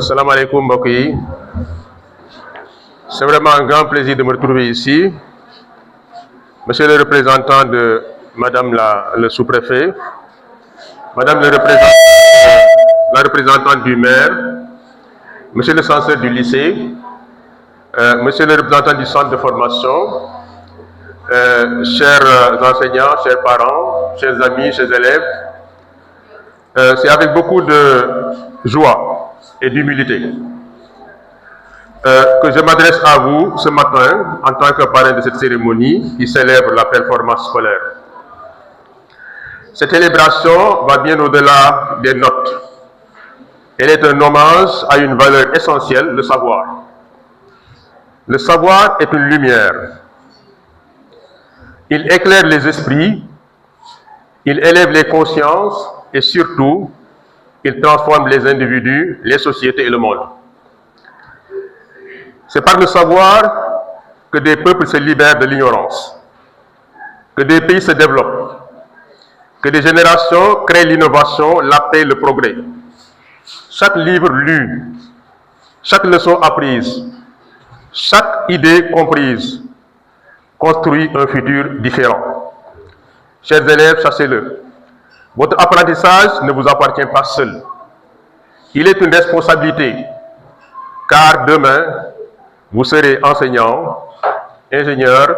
Salam alaikum mbokk yi. C'est vraiment un grand plaisir de me retrouver ici. Monsieur le représentant de Madame le sous-préfet, Madame la représentante du maire, Monsieur le censeur du lycée, Monsieur le représentant du centre de formation, chers enseignants, chers parents, chers amis, chers élèves, c'est avec beaucoup de joie et d'humilité que je m'adresse à vous ce matin en tant que parrain de cette cérémonie qui célèbre la performance scolaire. Cette célébration va bien au-delà des notes. Elle est un hommage à une valeur essentielle, le savoir. Le savoir est une lumière. Il éclaire les esprits, il élève les consciences et surtout, il transforme les individus, les sociétés et le monde. C'est par le savoir que des peuples se libèrent de l'ignorance, que des pays se développent, que des générations créent l'innovation, la paix, le progrès. Chaque livre lu, chaque leçon apprise, chaque idée comprise construit un futur différent. Chers élèves, sachez-le, votre apprentissage ne vous appartient pas seul. Il est une responsabilité, car demain, vous serez enseignants, ingénieurs,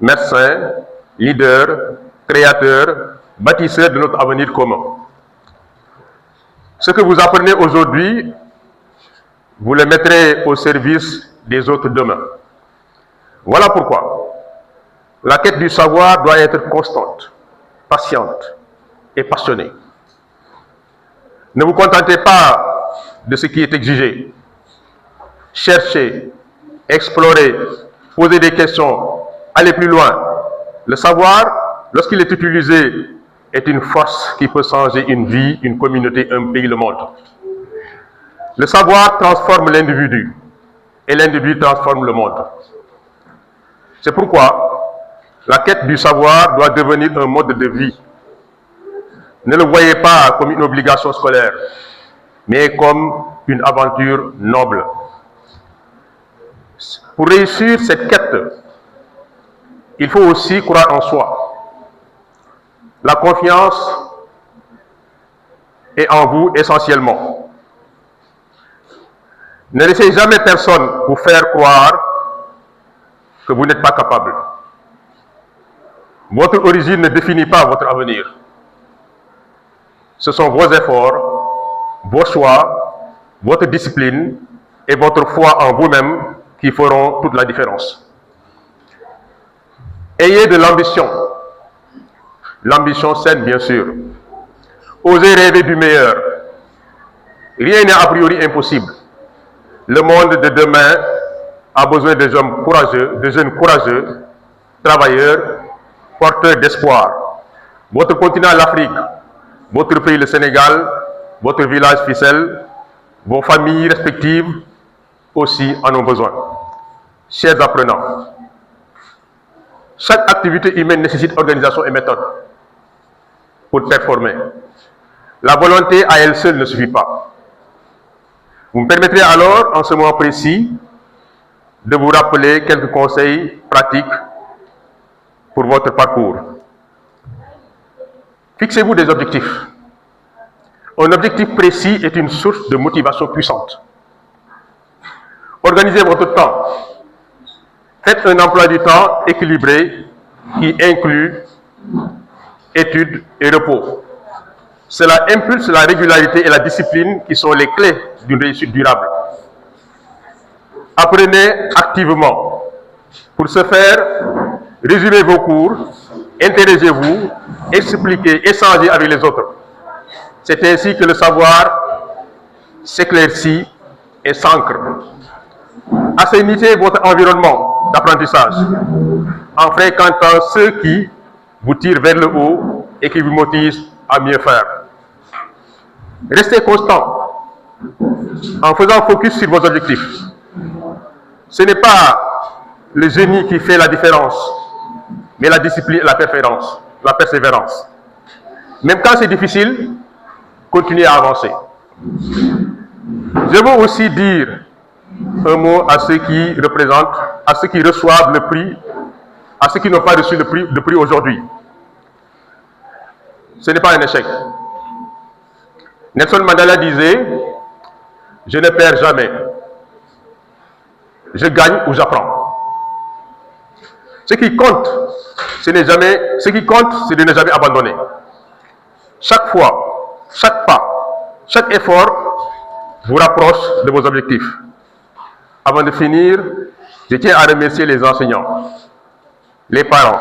médecins, leaders, créateurs, bâtisseurs de notre avenir commun. Ce que vous apprenez aujourd'hui, vous le mettrez au service des autres demain. Voilà pourquoi la quête du savoir doit être constante, patiente et passionnée. Ne vous contentez pas de ce qui est exigé. Cherchez, explorez, posez des questions, allez plus loin. Le savoir, lorsqu'il est utilisé, est une force qui peut changer une vie, une communauté, un pays, le monde. Le savoir transforme l'individu et l'individu transforme le monde. C'est pourquoi la quête du savoir doit devenir un mode de vie. Ne le voyez pas comme une obligation scolaire, mais comme une aventure noble. Pour réussir cette quête, il faut aussi croire en soi. La confiance est en vous essentiellement. Ne laissez jamais personne vous faire croire que vous n'êtes pas capable. Votre origine ne définit pas votre avenir. Ce sont vos efforts, vos choix, votre discipline et votre foi en vous-même qui feront toute la différence. Ayez de l'ambition. L'ambition saine, bien sûr. Osez rêver du meilleur. Rien n'est a priori impossible. Le monde de demain a besoin de jeunes courageux, travailleurs, porteurs d'espoir. Votre continent, l'Afrique, votre pays, le Sénégal, votre village Ficelle, vos familles respectives aussi en ont besoin. Chers apprenants, chaque activité humaine nécessite organisation et méthode pour performer. La volonté à elle seule ne suffit pas. Vous me permettrez alors, en ce moment précis, de vous rappeler quelques conseils pratiques pour votre parcours. Fixez-vous des objectifs. Un objectif précis est une source de motivation puissante. Organisez votre temps. Faites un emploi du temps équilibré qui inclut études et repos. Cela impulse la régularité et la discipline qui sont les clés d'une réussite durable. Apprenez activement. Pour ce faire, résumez vos cours, interrogez-vous, expliquez, échangez avec les autres. C'est ainsi que le savoir s'éclaircit et s'ancre. Assainissez votre environnement d'apprentissage en fréquentant ceux qui vous tirent vers le haut et qui vous motivent à mieux faire. Restez constant en faisant focus sur vos objectifs. Ce n'est pas le génie qui fait la différence, mais la discipline et la persévérance. Même quand c'est difficile, continuez à avancer. Je veux aussi dire un mot à ceux qui représentent, à ceux qui reçoivent le prix, à ceux qui n'ont pas reçu le prix aujourd'hui. Ce n'est pas un échec. Nelson Mandela disait, je ne perds jamais. Je gagne ou j'apprends. Ce qui compte, c'est de ne jamais abandonner. Chaque fois, chaque pas, chaque effort vous rapproche de vos objectifs. Avant de finir, je tiens à remercier les enseignants, les parents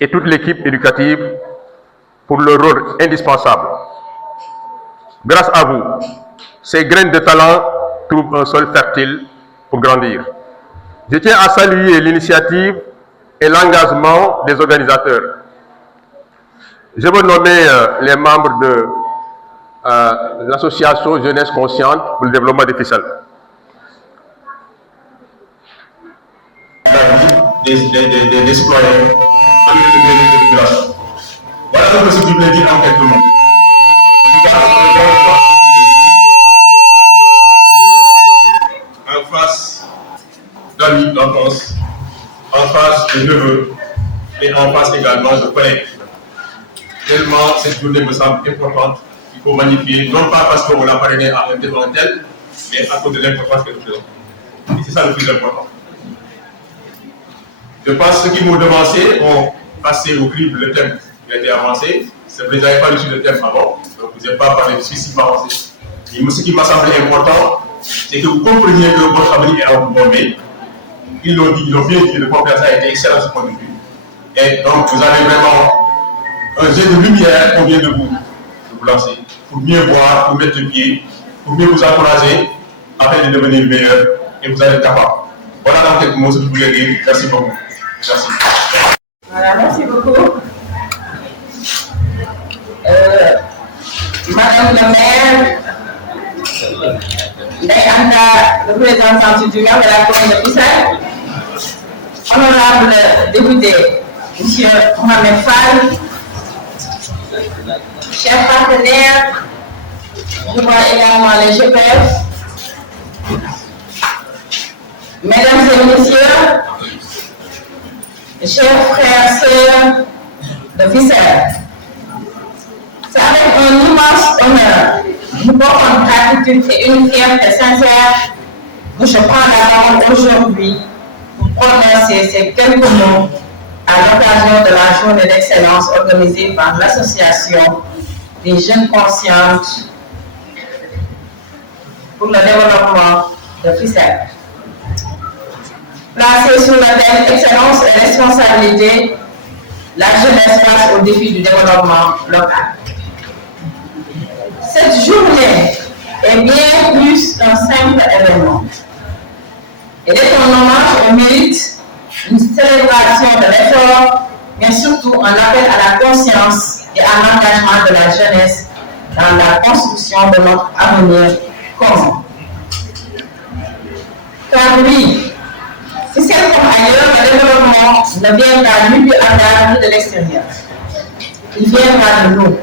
et toute l'équipe éducative pour leur rôle indispensable. Grâce à vous, ces graines de talent trouvent un sol fertile pour grandir. Je tiens à saluer l'initiative et l'engagement des organisateurs. Je veux nommer les membres de l'association Jeunesse Consciente pour le développement des ficelles. Des citoyens en de population. Voilà ce que je voulais dire en quelques mots. En face d'amis d'enfance, en face de neveux et en face également de collègues. Tellement cette journée me semble importante, il faut magnifier, non pas parce qu'on l'a parrainé à un tel, mais à cause de l'importance que nous faisons. Et c'est ça le plus important. Je pense que ceux qui m'ont devancé ont passé au crible le thème qui a été avancé. C'est vrai que vous n'avez pas reçu le thème avant, donc vous n'avez pas parlé de suicide avancé. Et ce qui m'a semblé important, c'est que vous compreniez que votre avenir est en bombé. Ils l'ont dit, ils l'ont bien dit, le conférence a été excellent de ce point de vue. Et donc vous avez vraiment un jet de lumière qu'on vient de vous lancer, pour mieux voir, pour mettre le pied, pour mieux vous encourager afin de devenir meilleur et vous allez être capable. Voilà dans quelques mots ce que je voulais dire. Merci beaucoup. Merci. Voilà, merci beaucoup. Madame le maire, le représentant titulaire de la commune de Fissel, honorable député, M. Mohamed Fall, chers partenaires, je vois également les GPF, mesdames et messieurs, chers frères et sœurs de Fissel, c'est avec un immense honneur, une profonde gratitude et une fierté sincère que je prends la parole aujourd'hui pour prononcer ces quelques mots à l'occasion de la journée d'excellence organisée par l'association des jeunes conscientes pour le développement de Fissel. Placée sur le thème excellence et responsabilité, la jeunesse face aux défis du développement local. Cette journée est bien plus qu'un simple événement. Elle est un hommage au mérite, une célébration de l'effort, mais surtout un appel à la conscience et à l'engagement de la jeunesse dans la construction de notre avenir commun. Car oui, Fissel comme ailleurs, le développement ne viendra ni du hasard ni de l'extérieur. Il viendra de nous.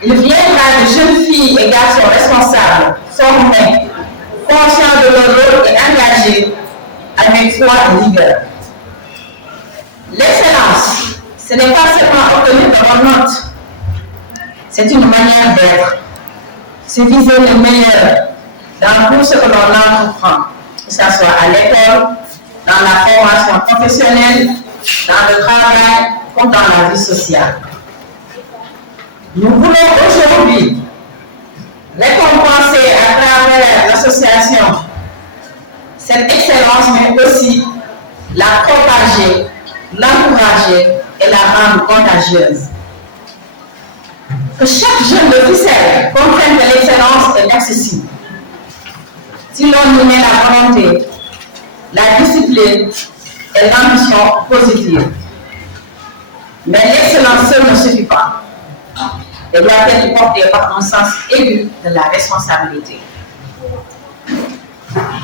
Il viendra de jeunes filles et garçons responsables, formés, conscients de leur rôle et engagés avec foi et rigueur. L'excellence, ce n'est pas seulement obtenir de bonnes notes, c'est une manière d'être. C'est viser le meilleur dans tout ce que l'on entreprend, que ce soit à l'école, dans la formation professionnelle, dans le travail ou dans la vie sociale. Nous voulons aujourd'hui récompenser à travers l'association cette excellence, mais aussi la propager, l'encourager et la rendre contagieuse. Que chaque jeune de Fissel comprenne que l'excellence est accessible. Si l'on y met la volonté, la discipline et l'ambition positive. Mais l'excellence seule ne suffit pas. Elle doit être portée par un sens aigu de la responsabilité.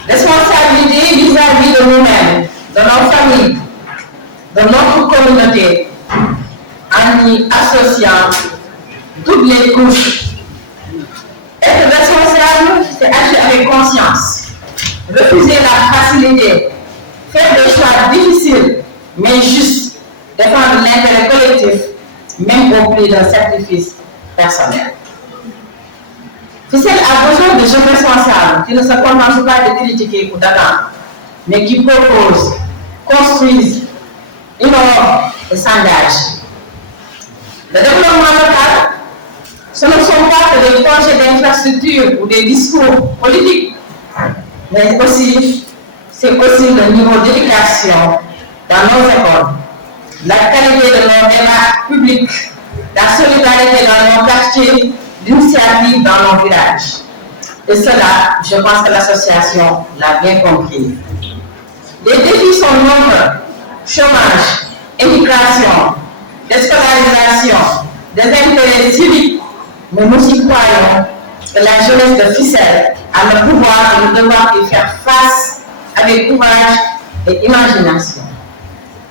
Responsabilité vis-à-vis de nous-mêmes, de nos familles, de notre communauté, en y associant toutes les couches. Être avec conscience, refuser la facilité, faire des choix difficiles mais justes, défendre l'intérêt collectif, même au prix d'un sacrifice personnel. FICEL a besoin de jeunes responsables qui ne se contentent pas de critiquer ou d'attendre, mais qui proposent, construisent, innovent et s'engagent. Le développement local, ce ne sont pas que des projets d'infrastructure ou des discours politiques, mais aussi, c'est aussi le niveau d'éducation dans nos écoles, la qualité de nos débats publics, la solidarité dans nos quartiers, l'initiative dans nos villages. Et cela, je pense que l'association l'a bien compris. Les défis sont nombreux: chômage, immigration, déscolarisation, désintérêt civique, mais nous y croyons que la jeunesse de FICEL a le pouvoir et le devoir de faire face avec courage et imagination.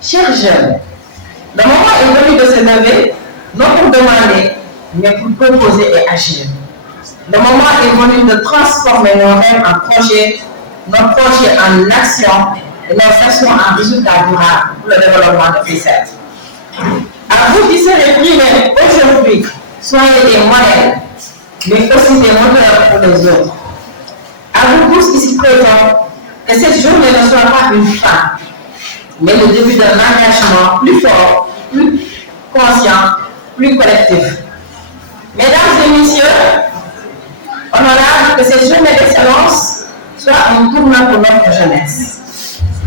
Chers jeunes, le moment est venu de se lever, non pour demander, mais pour proposer et agir. Le moment est venu de transformer nos rêves en projets, nos projets en actions et nos actions en résultats durables pour le développement de FICEL. À vous qui serez primés aujourd'hui, soyez des modèles, mais aussi des moteurs pour les autres. À vous tous ici présents, que cette journée ne soit pas une fin, mais le début d'un engagement plus fort, plus conscient, plus collectif. Mesdames et messieurs, honorables, que cette journée d'excellence soit un tournant pour notre jeunesse.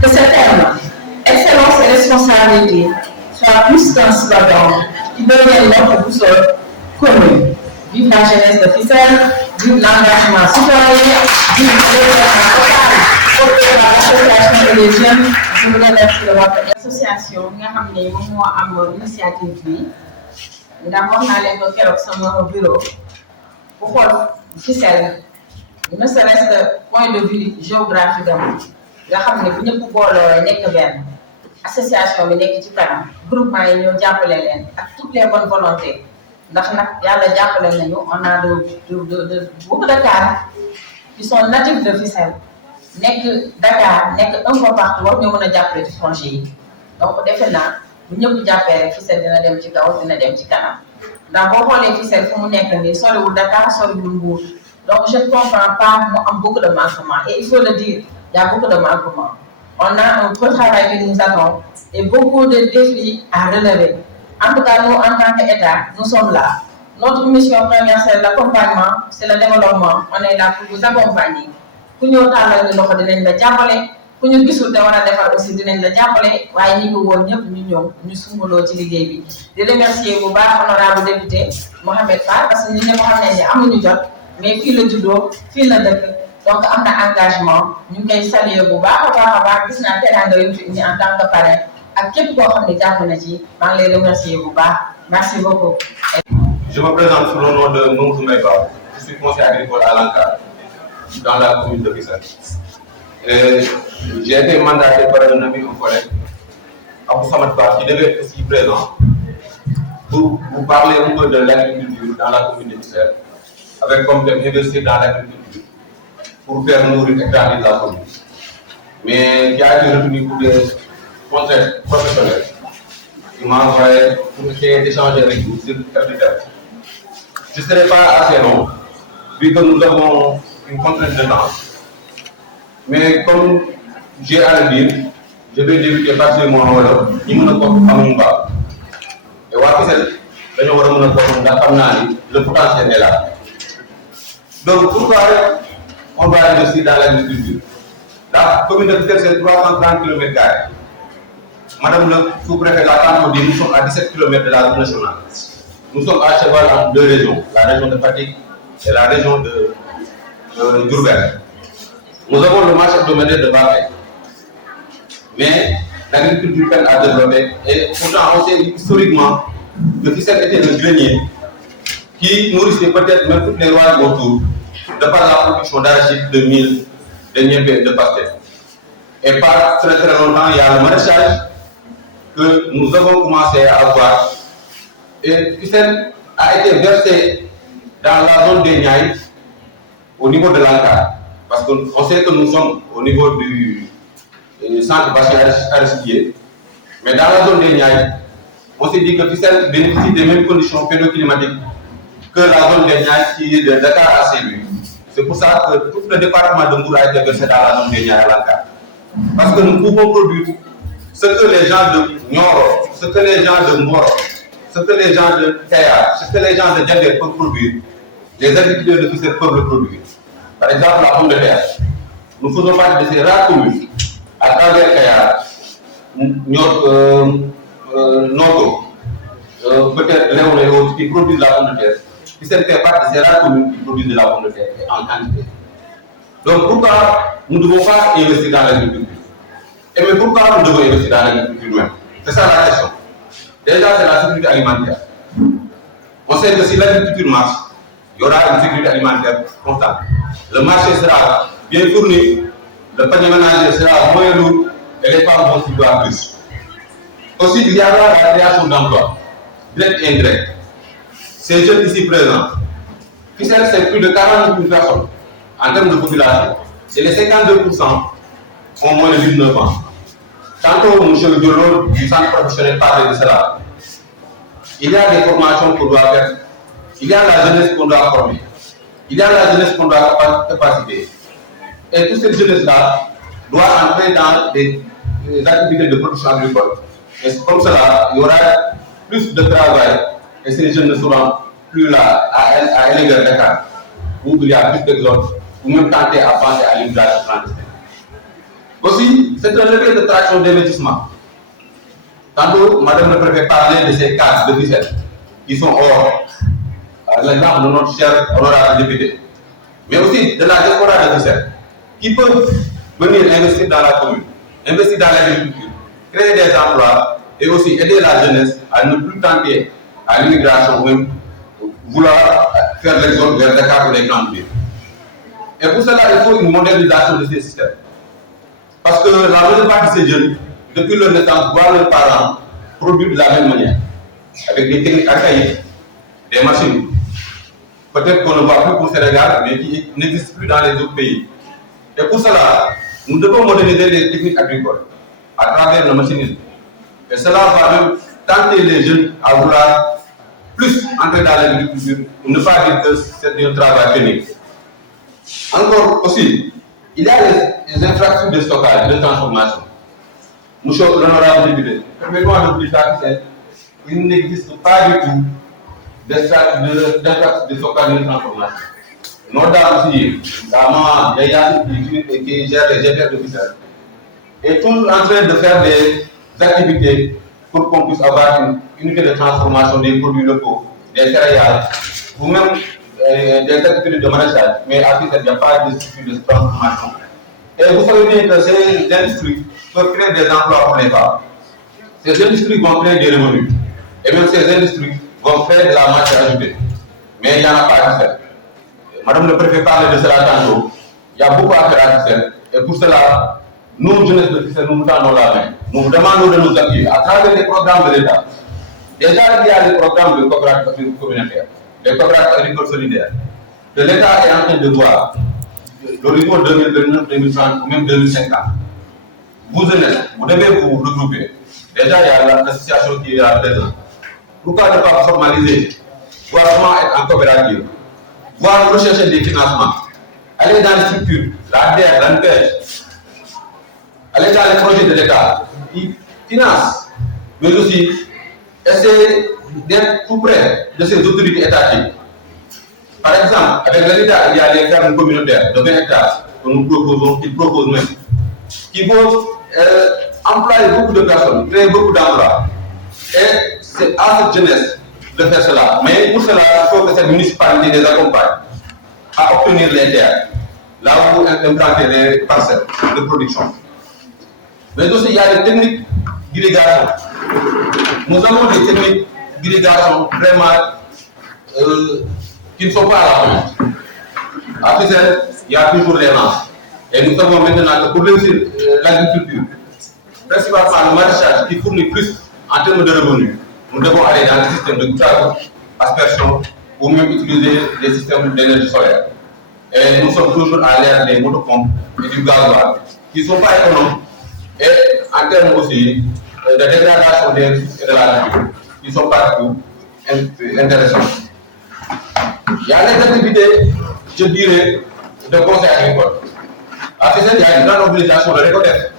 Que ce terme, excellence et responsabilité, soit plus qu'un slogan qui devienne notre boussole commune. Vive la jeunesse de FICEL, vive l'engagement citoyen, vive le développement local, porté par l'association et les jeunes. Je vous remercie de votre association. Nga xam ne moom moo am initiative bi ndax wax naa leen ko keroog sama bureau bu xool FICEL ne serait-ce que point de vue géographique am nga xam ne bu ñëpp booloo nekk benn association bi nekk ci kanam groupement yi ñoo jàppale leen ak toutes les bonnes volontés ndax nag yàlla jàppale nañu on a de beaucoup de cadres qui sont natifs de FICEL nekk Dakar nekk un peu partout war ñoo mën a jàppale ci projet yi donc defe naa bu ñëpp jàppee rek FICEL dina dem ci kaw dina dem ci kanam ndax boo xoolee FICEL fu mu nekk nii soriwul Dakar soriwul Mbour donc je ne comprends pas mu am beaucoup de manquements et il faut le dire il y a beaucoup de manquements. On a un gros travail que nous avons et beaucoup de défis à relever. En tout cas, nous, en tant qu'État, nous sommes là. Notre mission première, c'est l'accompagnement, c'est le développement. On est là pour vous accompagner. Pour nous, nous dinañ la jàppale ku ñu gisul te war a defar aussi dinañ la jàppale waaye ñi ko woon ñëpp ñu ñëw ñu sumbaloo ci liggéey bi. di remercier bu baax honorable député Mohamed Fall parce que ñi ñëpp xam nañ ne amuñu jot mais fii la juddoo fii la dëkk donc am na engagement ñu ngi koy saluer bu baax a baax gis naa teraanga yu fi indi en tant que parrain ak képp koo xam ne jàpp na ci maa ngi lay remercier bu baax merci beaucoup. Je me présente sous le nom de Mamadou Mbaye. Je suis conseiller agricole à l'ANCAR dans la commune de FICEL. J'ai été mandaté par un ami, un collègue, Abou Samad Ba, qui devait être aussi présent pour vous parler un peu de l'agriculture dans la commune de FICEL, avec comme thème investir dans l'agriculture pour faire nourrir et grandir la commune. Mais qui a été retenu pour des contraintes professionnelles. Il m'a envoyé pour essayer d'échanger avec vous sur quelques thèmes. Je ne serai pas assez long, vu que nous avons une contrainte de temps. Mais comme j'ai à le dire, je vais débuter par ce moment-là. Nous avons un combat. Et nous avons le potentiel est là. Donc pourquoi on va investir dans l'agriculture? La commune de FICEL, c'est 330 km². Madame le sous-préfet de la Canton dit nous sommes à 17 km de la zone nationale. Nous sommes à cheval entre deux régions, la région de Fatick et la région de Diourbel. Nous avons le marché hebdomadaire de Bakel. Mais l'agriculture peine à développer et pourtant on sait historiquement que FICEL était le grenier qui nourrissait peut-être même toutes les rois autour de par la production d'arachide, de mil, de niébé, de pastèque. Et par très très longtemps, il y a le maraîchage que nous avons commencé à avoir. Et FICEL a été versé dans la zone des Niayes au niveau de l'ANCAR. Parce qu'on sait que nous sommes au niveau du centre bâché arachidier, mais dans la zone des Niayes, on s'est dit que Fissel bénéficie des mêmes conditions pédoclimatiques que la zone des Niayes qui est de Dakar à Saint-Louis. C'est pour ça que tout le département de Mbour a été versé dans la zone des Niayes à l'Ankar. Parce que nous pouvons produire ce que les gens de Nioro, ce que les gens de Moro, ce que les gens de Kayar, ce que les gens de Djender peuvent produire, les agriculteurs de Fissel peuvent le produire. Par exemple, la pomme de terre. Nous faisons partie de ces rares communes à travers Kayar, Noto, peut-être Léon et autres qui produisent la pomme de terre. Fissel fait partie de ces rares communes qui produisent de la pomme de terre en quantité. Donc pourquoi nous ne devons pas investir dans l'agriculture? Et mais pourquoi nous devons investir dans l'agriculture même? C'est ça la question. Déjà, c'est la sécurité alimentaire. On sait que si l'agriculture marche, il y aura une sécurité alimentaire constante. Le marché sera bien fourni, le panier ménager sera moins lourd et les femmes vont s'y voir plus. Aussi, il y aura la création d'emplois, direct et indirect. Ces jeunes ici présents, Fissel, c'est plus de 40 000 personnes en termes de population. Et les 52% ont moins de 19 ans. Tantôt, M. Diolo du centre professionnel parlait de cela. Il y a des formations qu'on doit faire. Il y a la jeunesse qu'on doit former. Il y a la jeunesse qu'on doit capaciter. Et toute cette jeunesse-là doit entrer dans des activités de production agricole. Et comme cela, il y aura plus de travail et ces jeunes ne seront plus là à élever Dakar, où il y a plus d'exode, ou même tenter à penser à l'immigration clandestine. Aussi, c'est un levier de traction d'investissement. Tantôt, Madame le Préfet parlait de ces cases de Fissel qui sont hors. L'exemple de notre cher honorable député. Mais aussi de la diaspora de Fissel, qui peuvent venir investir dans la commune, investir dans l'agriculture, créer des emplois et aussi aider la jeunesse à ne plus tenter à l'immigration ou même vouloir faire l'exode vers Dakar ou les grandes villes. Et pour cela, il faut une modernisation de ces systèmes. Parce que la majeure partie de ces jeunes, depuis leur naissance, voient leurs parents produire de la même manière, avec des techniques archaïques, des machines. Peut-être qu'on ne voit plus pour Sénégal, mais qui n'existent plus dans les autres pays. Et pour cela, nous devons moderniser les techniques agricoles à travers le machinisme. Et cela va même tenter les jeunes à vouloir plus entrer dans l'agriculture, pour ne pas dire que c'est un travail pénible. Encore aussi, il y a les infrastructures de stockage, de transformation. Monsieur l'honorable député, permettez-moi de vous dire qu'il n'existe pas du tout d'infrastructures de stockage et de transformation. Nos dames aussi, la maman Yaya qui gère les GPR de Fissel, est toujours en train de faire des activités pour qu'on puisse avoir une unité de transformation des produits locaux, des céréales, ou même des activités de maraîchage. Mais à Fissel, il n'y a pas de structure de transformation. Et vous savez bien que ces industries peuvent créer des emplois pour les femmes. Ces industries vont créer des revenus. Et même ces industries vont faire de la matière ajoutée. Mais il n'y en a pas à Fissel. Madame le Préfet parlait de cela tantôt. Il y a beaucoup à faire à Fissel. Et pour cela, nous, jeunesse de Fissel, nous tendons la main. Nous vous demandons de nous appuyer à travers les programmes de l'État. Déjà, il y a les programmes de coopération communautaire, les coopératives agricoles solidaires. Que l'État est en train de voir l'horizon 2029-2030 ou même 2050. Vous, jeunesse, vous devez vous regrouper. Déjà, il y a l'association qui est à présent. Pourquoi ne pas formaliser, voir comment être en coopérative, voir rechercher des financements, aller dans les structures, la DER, l'ANPEJ, aller dans les projets de l'État qui financent, mais aussi essayer d'être tout près de ces autorités étatiques. Par exemple, avec l'État, il y a des fermes communautaires de 20 hectares que nous proposons, qu'ils proposent même, qui vont employer beaucoup de personnes, créer beaucoup d'emplois. Et c'est à cette jeunesse de faire cela. Mais pour cela, il faut que cette municipalité les accompagne à obtenir les terres, là où implanter les parcelles de production. Mais aussi, il y a des techniques d'irrigation. Nous avons des techniques d'irrigation vraiment qui ne sont pas à la pointe. À Fissel, il y a toujours les rangs. Et nous savons maintenant que pour réussir l'agriculture, principalement le maraîchage qui fournit plus en termes de revenus, nous devons aller dans le système de goutage, aspersion ou même utiliser des systèmes d'énergie solaire. Et nous sommes toujours à l'ère des motopompes et du gasoil qui ne sont pas économes et en termes aussi de dégradation des risques et de la nature qui ne sont pas du tout intéressants. Il y a les activités, je dirais, de conseil agricole. À ce il y a une grande obligation de reconnaître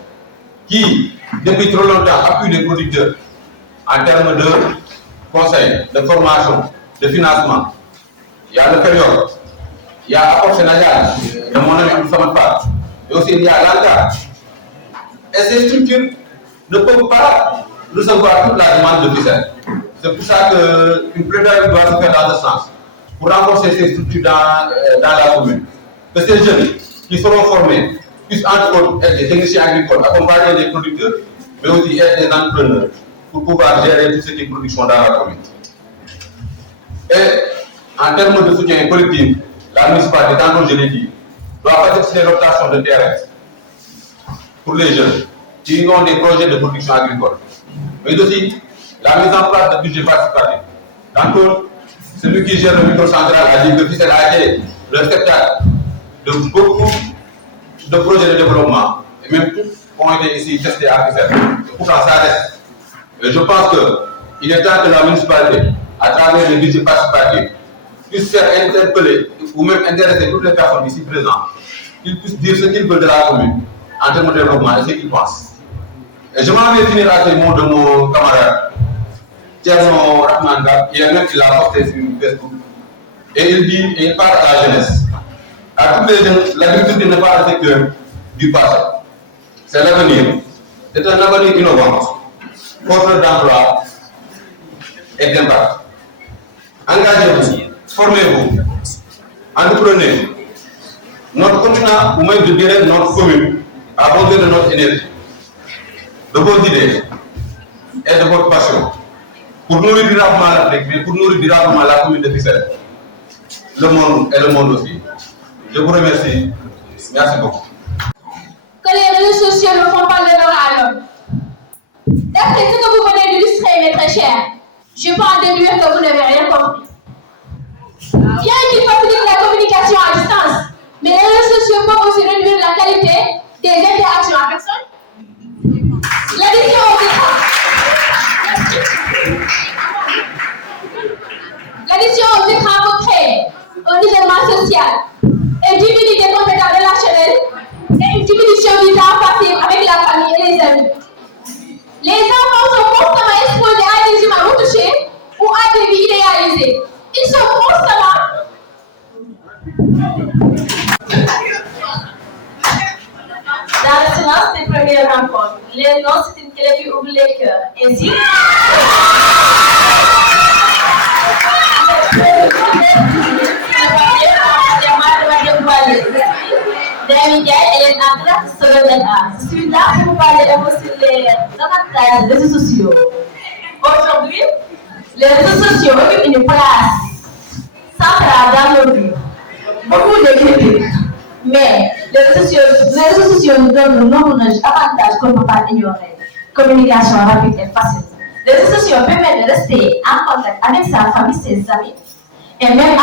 qui, depuis trop longtemps, appuie les producteurs en termes de conseil, de formation, de financement. Il y a le période, il y a Apport Sénégal, de mon ami Abdou Fall, et aussi il y a l'ANCAR. Et ces structures ne peuvent pas recevoir toute la demande de ficelle. C'est pour ça qu'une plaidoirie doit se faire dans ce sens, pour renforcer ces structures dans la commune. Que ces jeunes qui seront formés puissent entre autres être des techniciens agricoles, accompagner les producteurs, mais aussi être des entrepreneurs pour pouvoir gérer tout ce qui est production dans la commune. Et en termes de soutien collectif, la municipalité, tant que je l'ai dit, doit faciliter l'optation de terrain pour les jeunes qui ont des projets de production agricole. Mais aussi la mise en place de budget participatif. Tantôt, celui qui gère le microcentral a dit que Ficelle a été le spectacle de beaucoup de projets de développement, et même tous ont été ici testés à Ficelle. Pourtant, ça reste. Et je pense qu'il est temps que la municipalité, à travers les budgets participatifs, puisse faire interpeller ou même intéresser toutes les personnes ici présentes, qu'ils puissent dire ce qu'ils veulent de la commune en termes de développement et ce qu'ils pensent. Et je m'en vais finir à ces mots de mon camarade, Thierno Rahmanga, qui l'a posté sur Facebook. Et il dit, et il parle à la jeunesse. À tous les jeunes, l'agriculture n'est pas le secteur du passé. C'est l'avenir. C'est un avenir innovant, porteur d'emploi et d'impact. Engagez-vous, formez-vous, entreprenez. Notre continent, ou même je dirais notre commune, a besoin de notre énergie, de vos idées et de votre passion pour nourrir durablement l'Afrique, mais pour nourrir durablement la commune de Ficelle, le monde et le monde aussi. Je vous remercie. Merci beaucoup. Que les réseaux sociaux ne font pas l'honneur à l'homme. D'après ce que vous venez d'illustrer, mes très chers, je peux en déduire que vous n'avez rien compris. Bien qu'ils facilitent la communication à distance, mais les réseaux sociaux peuvent aussi réduire la qualité des interactions en personne. L'addition aux écrans. L'addition aux écrans peut créer un isolement social et diminuer des compétences relationnelles et une diminution du temps passé avec la famille et les amis. Les enfants sont constamment exposés à des images retouchées ou à des vies idéalisées. Ils sont constamment dans le silence des premières rencontres. Les noms, c'est une clé qui ouvre les cœurs. Ainsi, je suis là pour vous parler aussi des avantages des réseaux sociaux. Aujourd'hui, les réseaux sociaux occupent une place centrale dans nos vies. Beaucoup de critiques. Mais les réseaux sociaux nous donnent de nombreux avantages qu'on ne peut pas ignorer. Communication rapide et facile. Les réseaux sociaux permettent de rester en contact avec sa famille, ses amis, et même